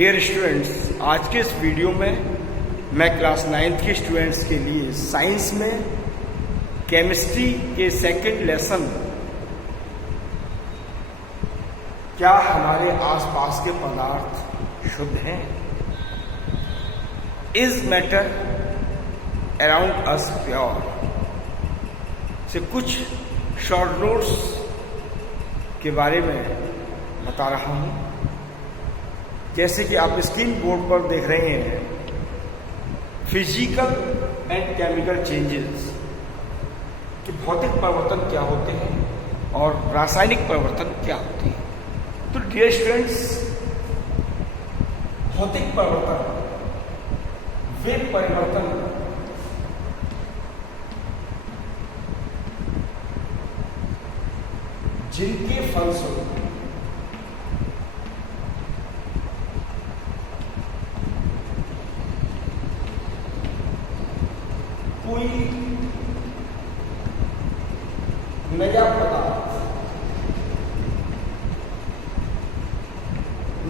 Dear students, आज के इस वीडियो में मैं क्लास 9th के स्टूडेंट्स के लिए साइंस में केमिस्ट्री के सेकंड लेसन क्या हमारे आसपास के पदार्थ शुद्ध हैं, is matter around us pure से कुछ शॉर्ट नोट्स के बारे में बता रहा हूं। जैसे कि आप स्क्रीन बोर्ड पर देख रहे हैं, फिजिकल एंड केमिकल चेंजेस कि भौतिक परिवर्तन क्या होते हैं और रासायनिक परिवर्तन क्या होते हैं। तो डियर स्टूडेंट्स, भौतिक परिवर्तन वे परिवर्तन जिनके फलस्वरूप कोई नया पदार्थ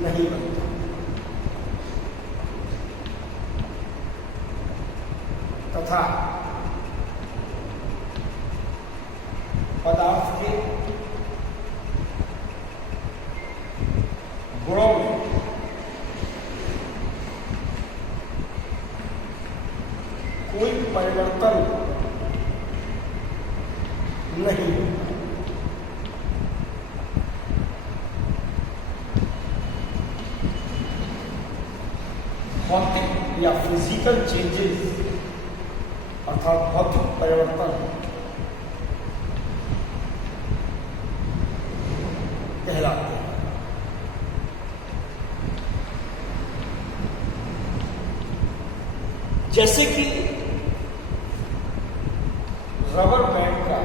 नहीं बनता, तथा पदार्थ के गुणों में कोई परिवर्तन नहीं होता। भौतिक या फिजिकल चेंजेस अर्थात भौतिक परिवर्तन कहलाते हैं। जैसे कि रबर बैंड का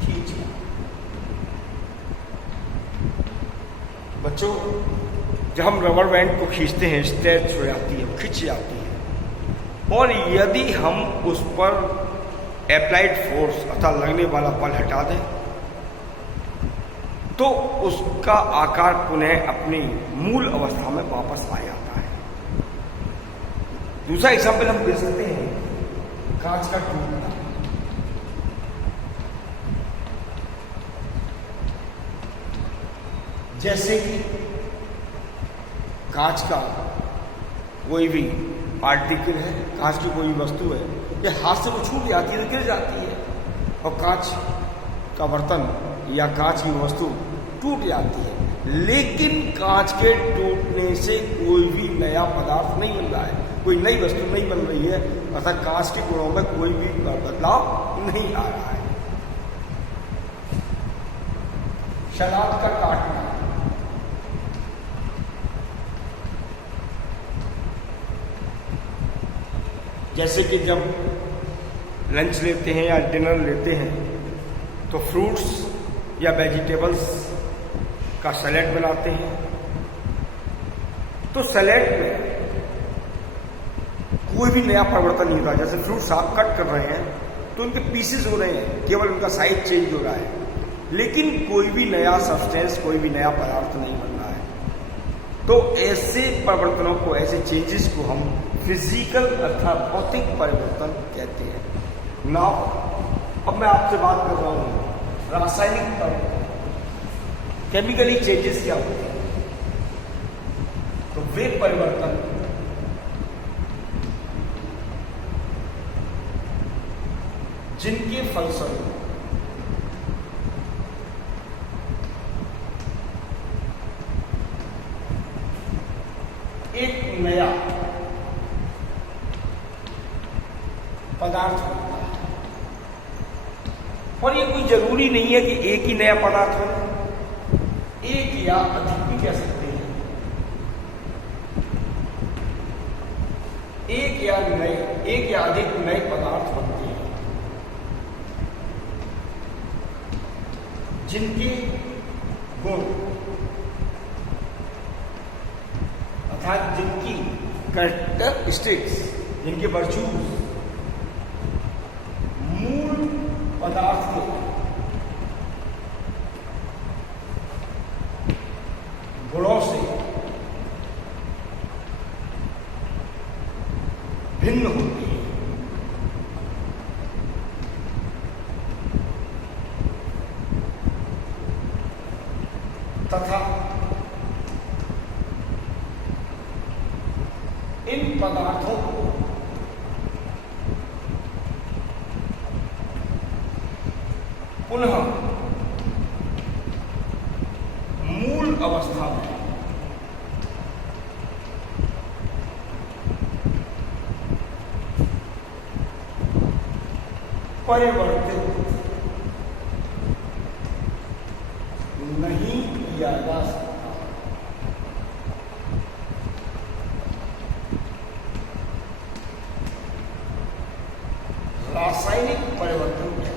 खींचना। बच्चों, जब हम रबर बैंड को खींचते हैं, स्ट्रेच हो जाती है, खिंच जाती है, और यदि हम उस पर अप्लाइड फोर्स अर्थात लगने वाला बल हटा दें तो उसका आकार पुनः अपनी मूल अवस्था में वापस आ जाता है। दूसरा एग्जाम्पल हम दे सकते हैं, कांच का टूटना। जैसे कि कांच का कोई भी पार्टिकल है, कांच की कोई वस्तु है, ये हाथ से वो छूट जाती है तो गिर जाती है और कांच का बर्तन या कांच की वस्तु टूट जाती है। लेकिन कांच के टूटने से कोई भी नया पदार्थ नहीं बन रहा है, कोई नई वस्तु नहीं बन रही है, अर्थात कांच के गुणों में कोई भी बदलाव नहीं आ रहा है। सलाद का काटना। जैसे कि जब लंच लेते हैं या डिनर लेते हैं तो फ्रूट्स या वेजिटेबल्स का सैलेड बनाते हैं, तो सैलेड में कोई भी नया परिवर्तन नहीं हो रहा। जैसे फ्रूट्स आप कट कर रहे हैं तो उनके पीसेस हो रहे हैं, केवल उनका साइज चेंज हो रहा है, लेकिन कोई भी नया सब्सटेंस, कोई भी नया पदार्थ नहीं बन रहा है। तो ऐसे परिवर्तनों को, ऐसे चेंजेस को हम फिजिकल अर्थात भौतिक परिवर्तन कहते हैं। नाउ अब मैं आपसे बात कर रहा हूं रासायनिक परिवर्तन, केमिकली चेंजेस क्या होते हैं। तो वे परिवर्तन जिनके फलस्वरूप एक नया पदार्थ होता है, और ये कोई जरूरी नहीं है कि एक ही नया पदार्थ हो, एक या अधिक भी कह सकते हैं। एक या अधिक नए पदार्थ बनते हैं जिनके गुण अर्थात जिनकी कैरेक्टरिस्टिक्स, जिनके वर्चूज मूल पदार्थ के गुणों से भिन्न होती हैं। तथा इन पदार्थों को पुनः मूल अवस्था में परिवर्तित नहीं किया जा सकता। रासायनिक परिवर्तन क्या है?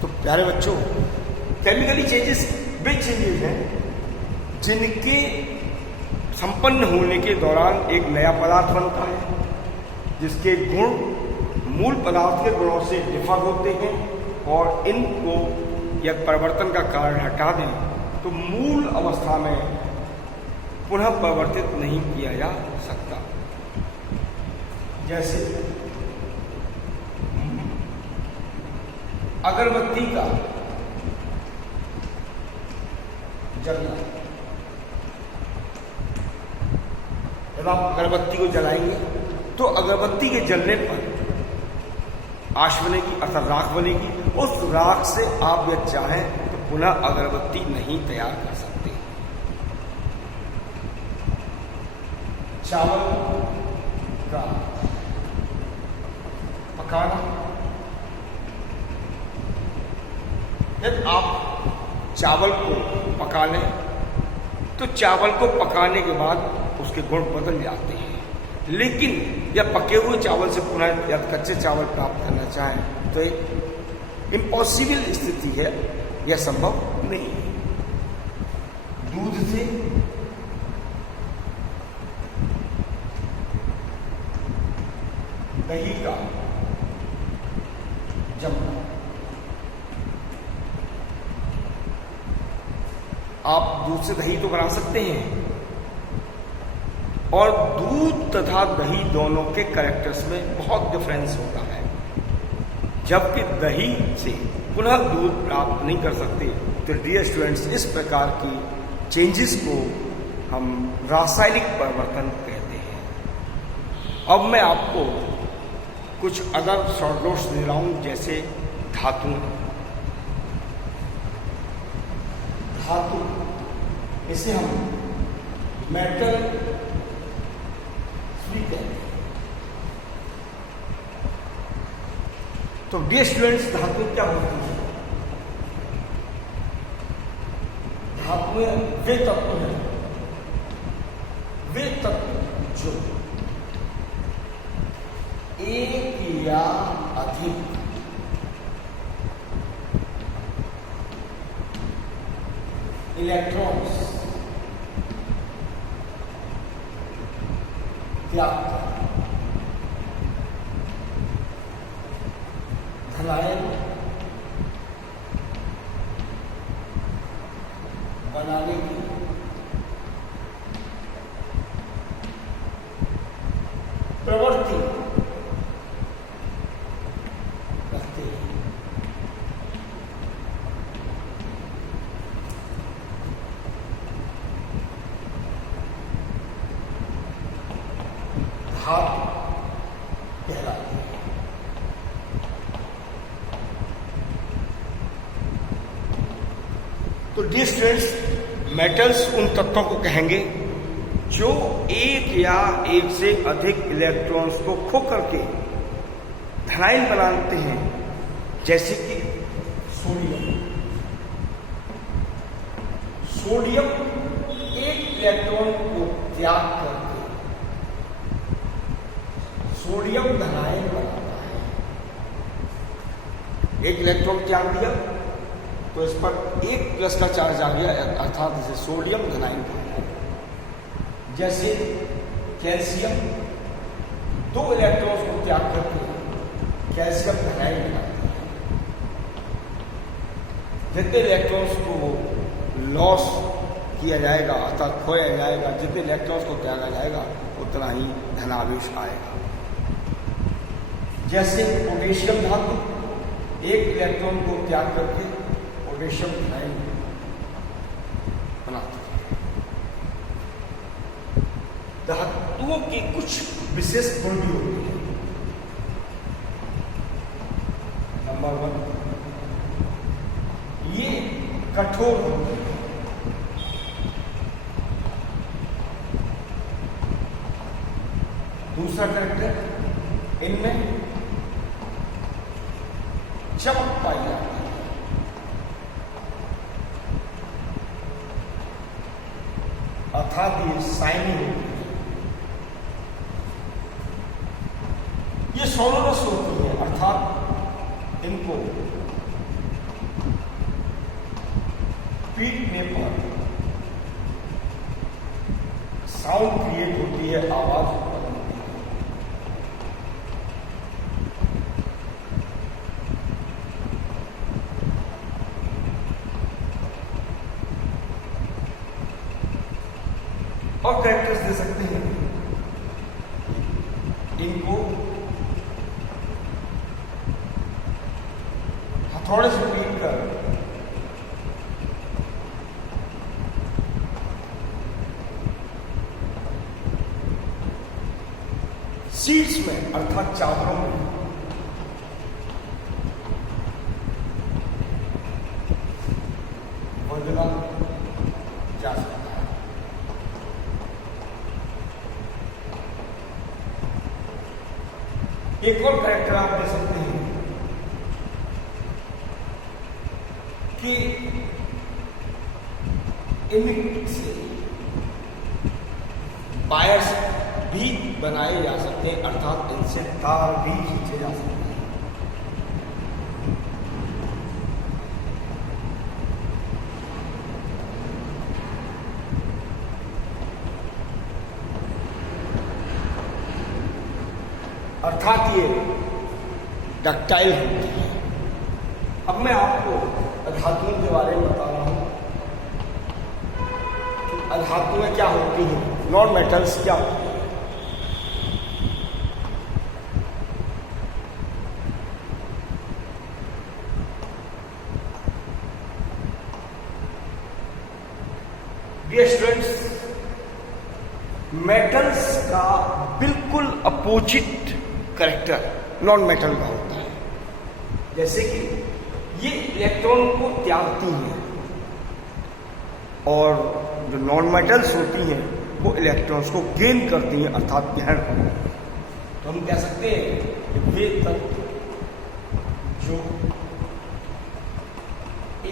तो प्यारे बच्चों, केमिकली चेंजेस वे चेंजेस हैं जिनके संपन्न होने के दौरान एक नया पदार्थ बनता है, जिसके गुण मूल पदार्थ के गुणों से डिफर होते हैं, और इनको यदि परिवर्तन का कारण हटा दें तो मूल अवस्था में पुनः परिवर्तित नहीं किया जा सकता। जैसे अगरबत्ती का जलना, जब आप अगरबत्ती को जलाएंगे तो अगरबत्ती के जलने पर आश बनेगी अर्थात राख बनेगी। उस राख से आप यदि चाहें तो पुनः अगरबत्ती नहीं तैयार कर सकते। चावल का पकाना, यदि आप चावल को पका लें तो चावल को पकाने के बाद उसके गुण बदल जाते हैं, लेकिन जब पके हुए चावल से पुनः या कच्चे चावल प्राप्त करना चाहें तो एक इम्पॉसिबल स्थिति है, यह संभव नहीं है। दूध से दही का जमना, आप दूध से दही तो बना सकते हैं, और दूध तथा दही दोनों के कैरेक्टर्स में बहुत डिफरेंस होता है। जबकि दही से पुनः दूध प्राप्त नहीं कर सकते, तो डियर स्टूडेंट्स, इस प्रकार की चेंजेस को हम रासायनिक परिवर्तन कहते हैं। अब मैं आपको कुछ अदर शॉर्ट नोट्स दे रहा हूं, जैसे धातु। धातु, इसे हम मेटल कहते हैं। तो डियर स्टूडेंट्स, धातु क्या होती है? धातु वे तत्व हैं, वे तत्व जो एक या अधिक इलेक्ट्रॉन्स धनायन बनाने की प्रवृत्ति रखते हैं। धातु कहलाती है। तो डियर स्टूडेंट्स, मेटल्स उन तत्वों को कहेंगे जो एक या एक से अधिक इलेक्ट्रॉन्स को खो करके धनायन बनाते हैं, जैसे कि सोडियम। सोडियम एक इलेक्ट्रॉन को त्याग करके सोडियम धनायन बनाता है। एक इलेक्ट्रॉन त्याग दिया तो इस पर एक प्लस का चार्ज आ गया, अर्थात इसे सोडियम धनायन कहते हैं। जैसे कैल्शियम 2 इलेक्ट्रॉन्स को त्याग करके कैल्शियम एनाइन बनाती है। जितने इलेक्ट्रॉन्स को लॉस किया जाएगा अर्थात खोया जाएगा, जितने इलेक्ट्रॉन्स को त्यागा जाएगा उतना ही धनावेश आएगा। जैसे पोटेशियम धातु 1 इलेक्ट्रॉन को त्याग करके पोटेशियम एनाइन बनाती है। धातुओं के कुछ विशेष गुण भी होते हैं। नंबर 1, ये कठोर होते हैं। दूसरा कैरेक्टर, इनमें चमक पाई जाती है। अर्थात ये शाइनिंग होती है। ये सोलरस होती है अर्थात इनको पीटने पर साउंड क्रिएट होती है, आवाज उत्पन्न होती है। और कैरेक्टर्स दे सकते हैं इनको हथौड़े से पीट कर सीट्स में अर्थात चादरों में बदला जा सकता है। एक और कैरेक्टर आप दे सकते हैं कि इनसे वायर्स भी बनाए जा सकते हैं अर्थात इनसे तार भी खींचे जा सकते हैं। अर्थात ये डक्टाइल होती है। अब मैं आपको अधातुओं के बारे में बता रहा हूं कि अधातुएं क्या होती हैं, नॉन मेटल्स क्या होती हैं। डियर स्टूडेंट्स, मेटल्स का बिल्कुल अपोजिट कैरेक्टर नॉन मेटल का होता है। जैसे कि ये इलेक्ट्रॉन को त्यागती हैं और जो नॉन मेटल्स होती हैं वो इलेक्ट्रॉन्स को गेन करती हैं अर्थात ग्रहण करती हैं। तो हम कह सकते हैं कि वे तत्व जो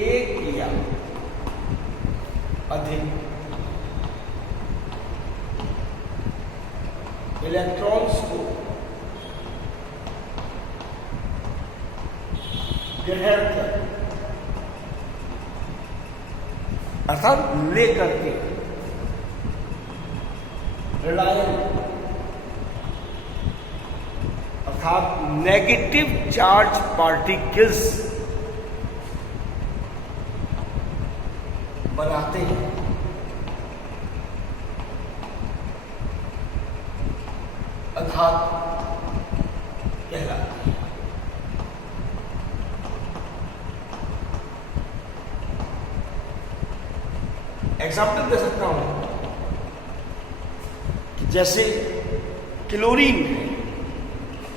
एक या अधिक इलेक्ट्रॉन्स को ग्रहण कर अर्थात ले करके रिलायन अर्थात नेगेटिव चार्ज पार्टिकल्स बनाते हैं। अर्थात कहलाते हैं। एग्जाम्पल दे सकता हूं कि जैसे क्लोरीन है,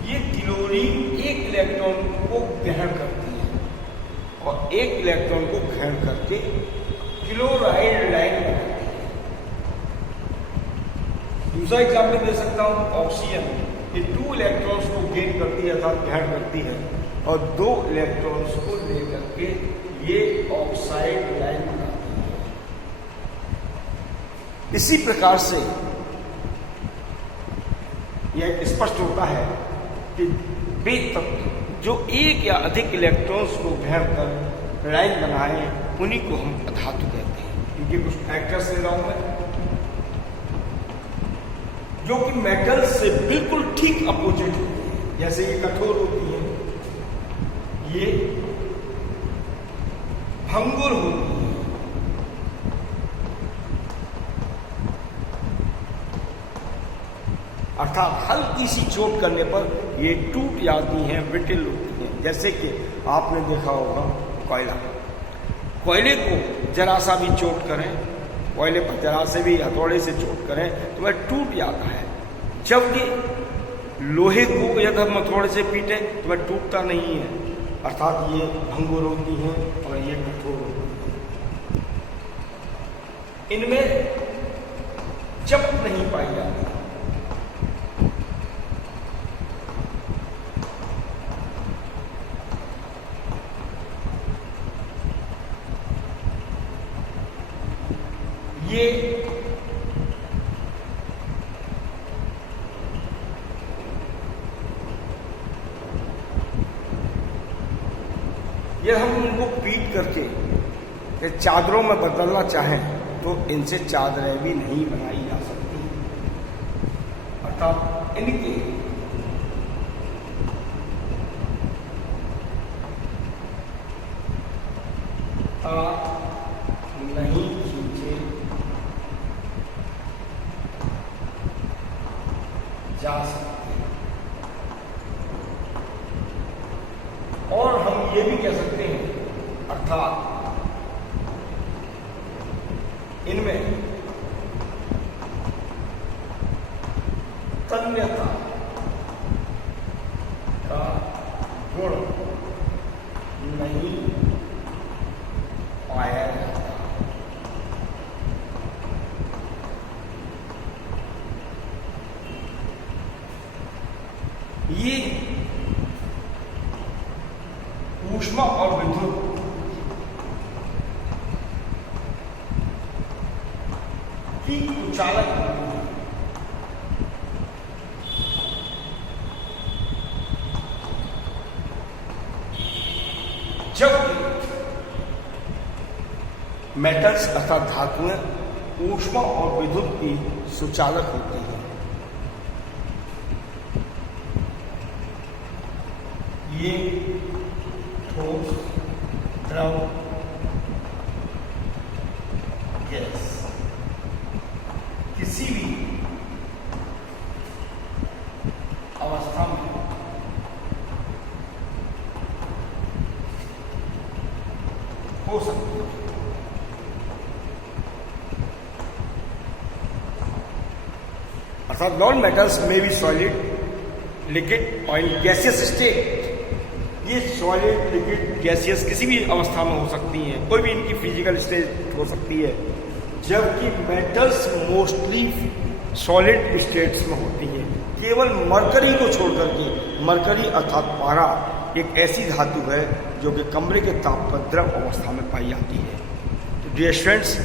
ये क्लोरीन एक इलेक्ट्रॉन को ग्रहण करती है और एक इलेक्ट्रॉन को ग्रहण करके क्लोराइड लाइन बनाती है। दूसरा एग्जाम्पल दे सकता हूं ऑक्सीजन, ये 2 इलेक्ट्रॉन्स को गेन करती है अर्थात ग्रहण करती है और 2 इलेक्ट्रॉन्स को लेकर के ये ऑक्साइड लाइन बनाती है। इसी प्रकार से यह स्पष्ट होता है कि वे तत्व जो एक या अधिक इलेक्ट्रॉन्स को ग्रहण कर लाइन बनाए उन्हीं को हम अधातु कहते हैं। इनके कुछ कैरेक्टर्स ले रहा हूं मैं। जो कि मेटल से बिल्कुल ठीक अपोजिट होती है। जैसे ये कठोर होती है, ये भंगुर होती है। अर्थात हल्की सी चोट करने पर ये टूट जाती हैं, ब्रिटल होती हैं। जैसे कि आपने देखा होगा कोयला, कोयले को जरा सा भी चोट करें, कोयले पर जरा से भी हथौड़े से चोट करें तो वह टूट जाता है, जबकि लोहे को यदि हम हथौड़े से पीटे तो वह टूटता नहीं है। अर्थात ये भंगुर होती हैं और ये कठोर होती हैं। इनमें चप नहीं पाई जाती। ये हम उनको पीट करके चादरों में बदलना चाहें तो इनसे चादरें भी नहीं बनाई जा सकती। अर्थात इनके नहीं खींचे जा सकते। और हम ये भी कह सकते हैं, अर्थात इनमें तन्यता का गुण नहीं पाया जाता। ये ऊष्मा और विद्युत की कुचालक जब मेटल्स अर्थात धातुएं ऊष्मा और विद्युत की सुचालक होती हैं। ये ठोस, द्रव, गैस किसी भी अवस्था में हो सकती है। अर्थात नॉन मेटल्स में भी सॉलिड, लिक्विड और गैसियस स्टेट, ये सॉलिड, लिक्विड, गैसियस किसी भी अवस्था में हो सकती हैं। कोई भी इनकी फिजिकल स्टेट हो सकती है, जबकि मेटल्स मोस्टली सॉलिड स्टेट्स में होती हैं। केवल मरकरी को छोड़कर के, मरकरी अर्थात पारा एक ऐसी धातु है जो कि कमरे के ताप पर द्रव अवस्था में पाई जाती है। तो डियर स्टूडेंट्स,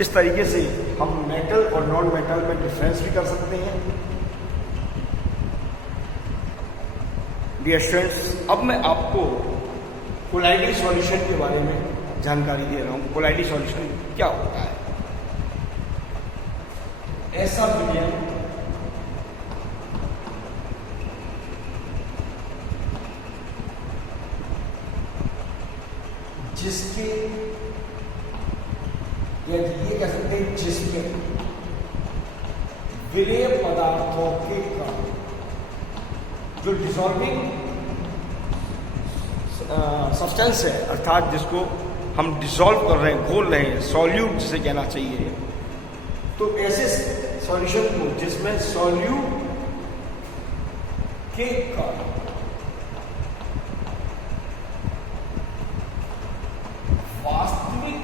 इस तरीके से हम मेटल और नॉन मेटल में डिफरेंस भी कर सकते हैं। डियर स्टूडेंट्स, अब मैं आपको कोलाइडी सॉल्यूशन के बारे में जानकारी दे रहा हूँ। कोलाइडी सॉल्यूशन क्या होता है? ऐसा विलयन जिसके, या ये कह सकते हैं जिसमें विलेय पदार्थों के कारण जो डिसॉल्विंग सब्सटेंस है, अर्थात जिसको हम डिसॉल्व कर रहे हैं, घोल रहे हैं, सॉल्यूट जिसे कहना चाहिए, तो ऐसे सॉल्यूशन को जिसमें सॉल्यूट के कारण वास्तविक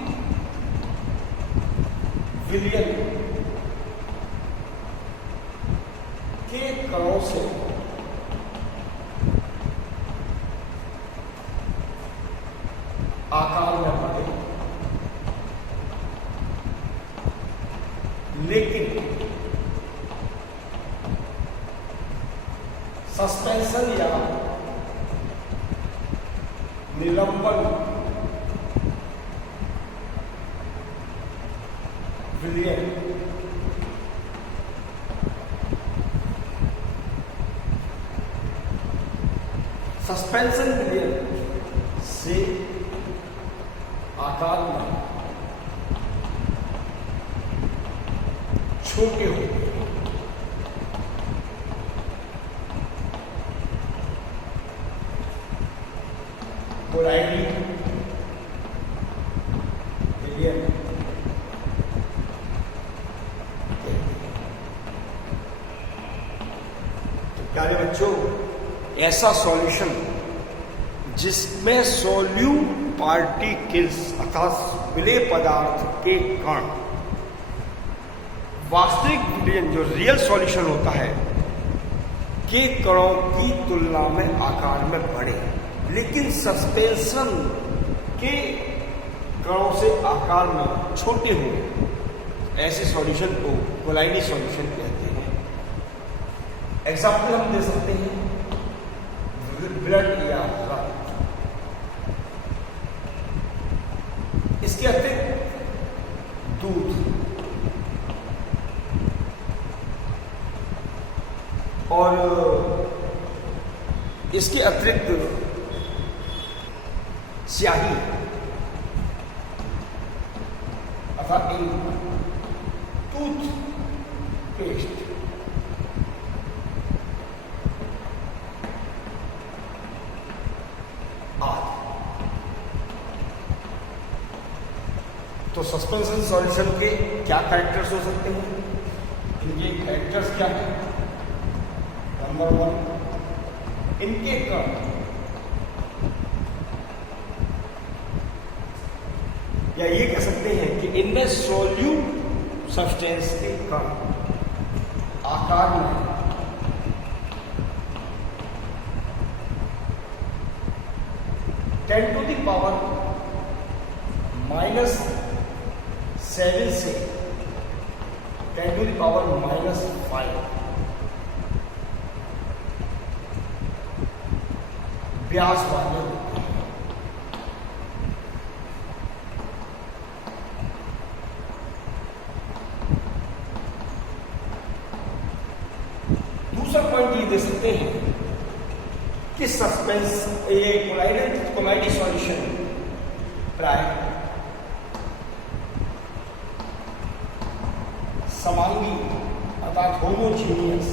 विलयन के कणों से आकार में बढ़े, लेकिन सस्पेंशन या निलंबन विलयन सस्पेंशन विलयन से आकार में छोटे होते हैं। कोलाइडी विलयन तो प्यारे बच्चों, ऐसा सॉल्यूशन जिसमें सोल्यूट पार्टिकल्स अर्थात विलेय पदार्थ के कण वास्तविक विलयन जो रियल सॉल्यूशन होता है के कणों की तुलना में आकार में बड़े, लेकिन सस्पेंशन के कणों से आकार में छोटे हों, ऐसे सॉल्यूशन को कोलाइडी सॉल्यूशन कहते हैं। एग्जाम्पल हम दे सकते हैं ब्लड या रक्त। इसके अतिरिक्त दूध और इसके अतिरिक्त स्याही अर्थात टूथ पेस्ट, तो सस्पेंशन सॉल्यूशन के क्या कैरेक्टर्स हो सकते हैं? इनके कैरेक्टर्स क्या हैं? नंबर 1, इनके कण या ये कह सकते हैं कि इनमें सोल्यूट सब्सटेंस के कण आकार में 10 to the power -7 से 10 to the power -5 व्यास वाले होते हैं। दूसरा पॉइंट ये दे सकते हैं कि सस्पेंस ये कोलाइडी सॉल्यूशन प्राय समांगी अर्थात होमोजीनियस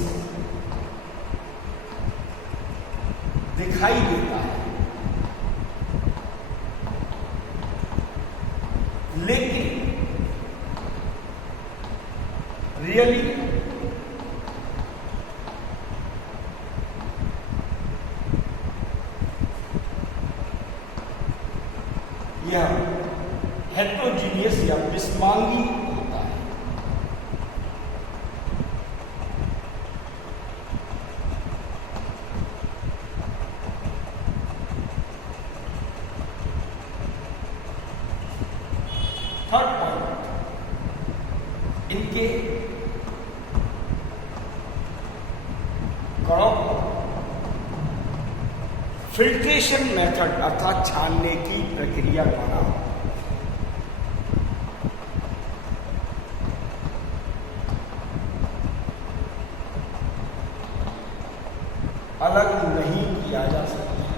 दिखाई देता है, लेकिन रियली यह हेट्रोजीनियस या विस्मांगी होता है। थर्ड पॉइंट, इनके कणों को फिल्ट्रेशन मेथड अर्थात छानने की प्रक्रिया द्वारा अलग नहीं किया जा सकता है।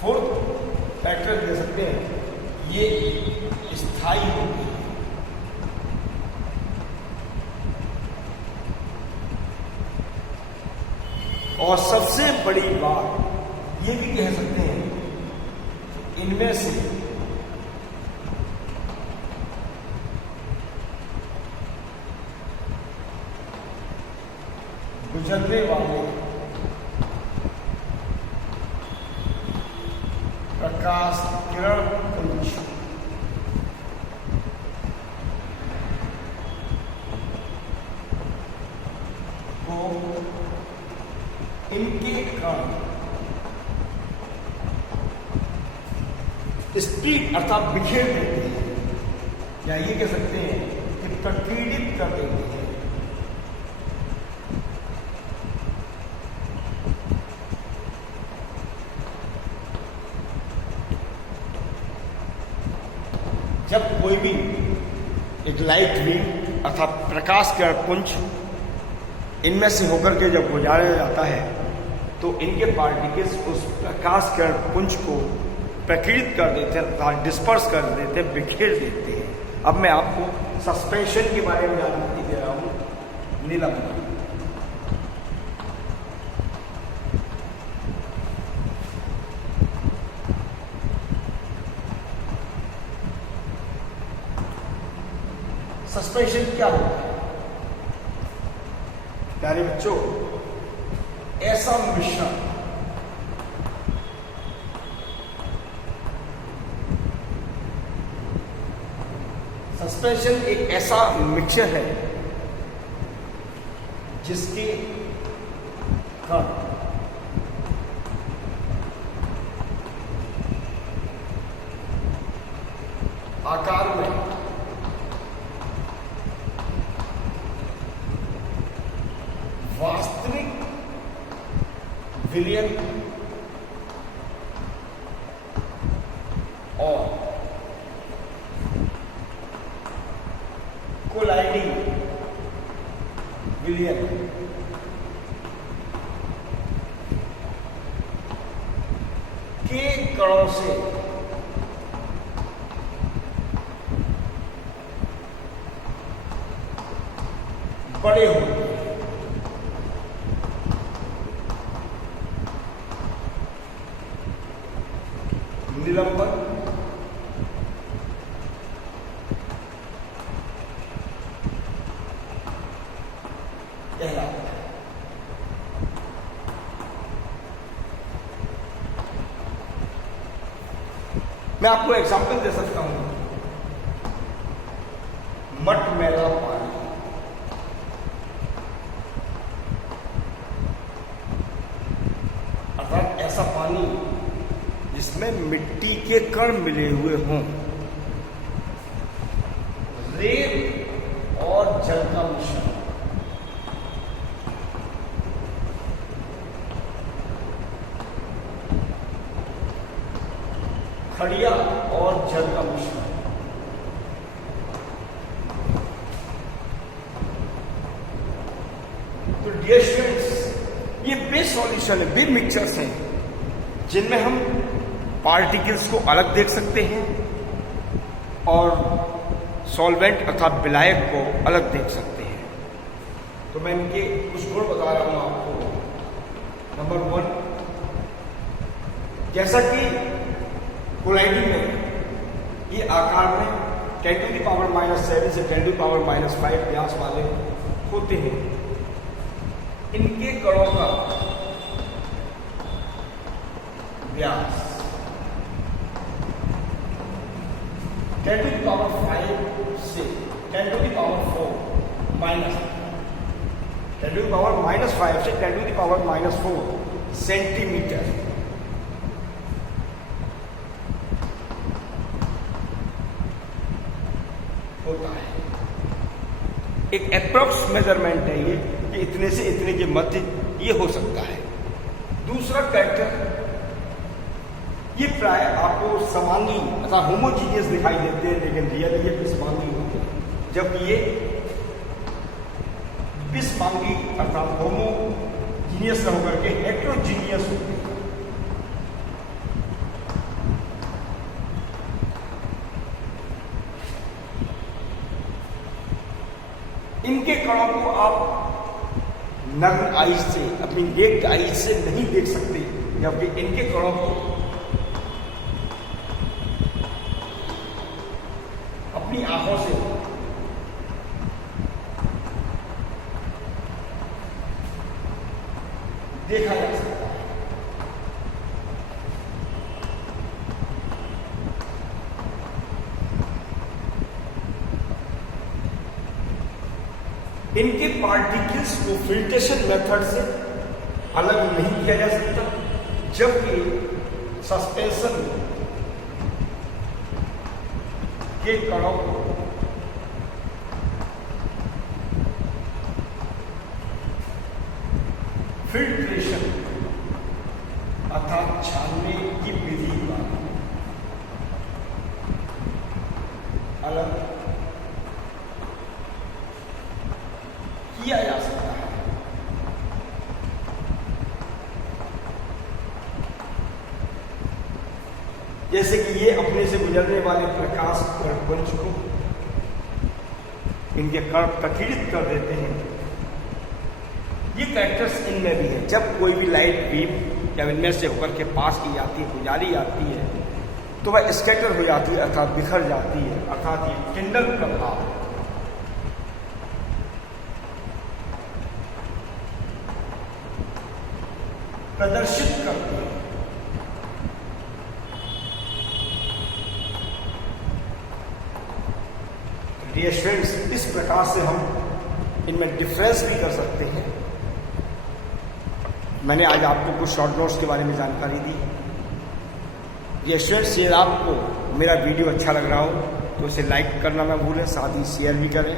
फोर्थ फैक्टर दे सकते हैं, ये स्थायी होती है। और सबसे बड़ी बात ये भी कह सकते हैं, इनमें से गुजरने वाले प्रकाश किरण पुंज को इनके कण स्प्लिट अर्थात बिखेर देते हैं, या ये कह सकते हैं कि प्रकीर्णित कर देते हैं। जब कोई भी एक लाइट बीम अर्थात प्रकाश किरण पुंज इनमें से होकर के जब गुजारा जाता है तो इनके पार्टिकल्स उस प्रकाश किरण पुंज को प्रकीर्णित कर देते हैं अर्थात डिस्पर्स कर देते हैं, बिखेर देते हैं। अब मैं आपको सस्पेंशन के बारे में जानकारी दे रहा हूं। निलंबन, सस्पेंशन क्या होता है प्यारे बच्चों? ऐसा मिश्रण सस्पेंशन एक ऐसा मिक्सचर है जिसके कण आकार में वास्तविक विलयन और कोलाइडिंग विलयन के कणों से बड़े होते हैं। निलंबन कहलाता है। मैं आपको एग्जांपल दे सकता हूं। मटमैला पानी, अर्थात ऐसा पानी जिसमें मिट्टी के कण मिले हुए हों, रेत और जल का मिश्रण, खड़िया और जल का मिश्रण, तो डियर स्टूडेंट्स, ये बेस सॉल्यूशन है, बेस मिक्सचर्स हैं जिनमें हम पार्टिकल्स को अलग देख सकते हैं और सॉल्वेंट अर्थात विलायक को अलग देख सकते हैं। तो मैं इनके कुछ गुण बता रहा हूं आपको। नंबर 1, जैसा कि कोलाइडिंग में ये आकार में 10⁻⁻7 से 10⁻⁵ व्यास वाले होते हैं। इनके कणों का व्यास 10⁵ से 10⁻⁵ से 10⁻⁴ सेंटीमीटर होता है। एक अप्रोक्स मेजरमेंट है ये कि इतने से इतने के मध्य ये हो सकता है। दूसरा कैरेक्टर, ये प्राय आपको समांगी अर्थात होमोजीनियस दिखाई देते हैं, लेकिन रियली ये बिस्मांगी होते हैं। जबकि ये बिस्मांगी अर्थात होमोजीनियस न होकर के हेटेरोजीनियस होते हैं। इनके कणों को आप नग्न आई से, अपनी नेक्ड आई से नहीं देख सकते, जबकि इनके कणों को अपनी आंखों से देखा जा सकता है। इनके पार्टिकल्स को फिल्ट्रेशन मेथड से अलग नहीं किया जा सकता, जबकि सस्पेंशन के कणों को फिल्ट्रेशन अर्थात छानने की विधि कलर किया जा सकता है। जैसे कि ये अपने से गुजरने वाले प्रकाश पुंज को इनके कण प्रकीर्णित कर देते हैं। ये कैरेक्टर्स इनमें भी है। जब कोई भी लाइट बीम जब इनमें से होकर के पास की जाती है, गुजारी जाती है, तो वह स्कैटर हो जाती है अर्थात बिखर जाती है, अर्थात ये टिंडल प्रभाव प्रदर्शित करती है। डियर स्टूडेंट्स, इस प्रकार से हम इनमें डिफरेंस भी कर सकते हैं। मैंने आज आपको कुछ शॉर्ट नोट्स के बारे में जानकारी दी। डियर स्टूडेंट्स, यदि आपको मेरा वीडियो अच्छा लग रहा हो तो उसे लाइक करना ना भूलें, साथ ही शेयर भी करें।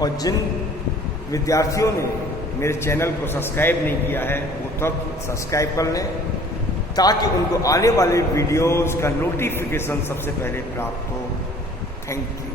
और जिन विद्यार्थियों ने मेरे चैनल को सब्सक्राइब नहीं किया है वो तब सब्सक्राइब कर लें, ताकि उनको आने वाले वीडियोस का नोटिफिकेशन सबसे पहले प्राप्त हो। Thank you.